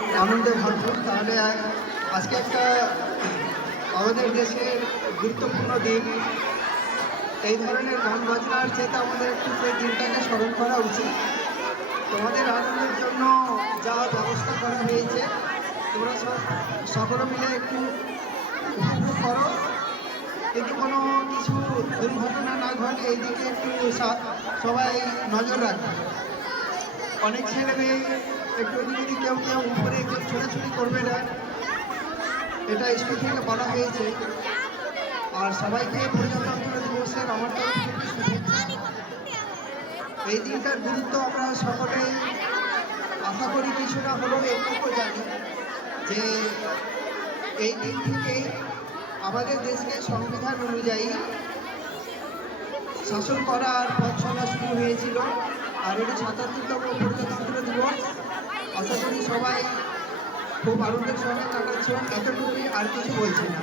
আনন্দে ভরপুর। তাহলে আজকে একটা আমাদের দেশের গুরুত্বপূর্ণ দিন। এই ধরনের গান বাজনার চেয়ে আমাদের একটু সেই দিনটাকে স্মরণ করা উচিত। তোমাদের আনন্দের জন্য যা ব্যবস্থা করা হয়েছে তোমরা সকলে মিলে একটু উপভোগ করো, কিন্তু কোনো কিছু দুর্ঘটনা না ঘটে এই দিকে একটু সবাই নজর রাখবে। অনেক ছেলে মেয়ে একটু যদি কেউ কেউ উপরে কেউ ছোটাছুটি করবে না, এটা স্কুল থেকে বলা হয়েছে। আর সবাইকে প্রজাতন্ত্র দিবসের আমার তরফ থেকে শুভেচ্ছা। এই দিনটার গুরুত্ব আমরা সকলেই আশা করি কিছু না হলেও একটু জানি, যে এই দিন থেকেই আমাদের দেশকে সংবিধান অনুযায়ী শাসন করার পথ চলা শুরু হয়েছিল। আর এটা ৭৭তম প্রজাতন্ত্র দিবস। আশা করি সবাই খুব আনন্দের সঙ্গে কাটাচ্ছেন, এতটুকুই, আর কিছু বলছি না।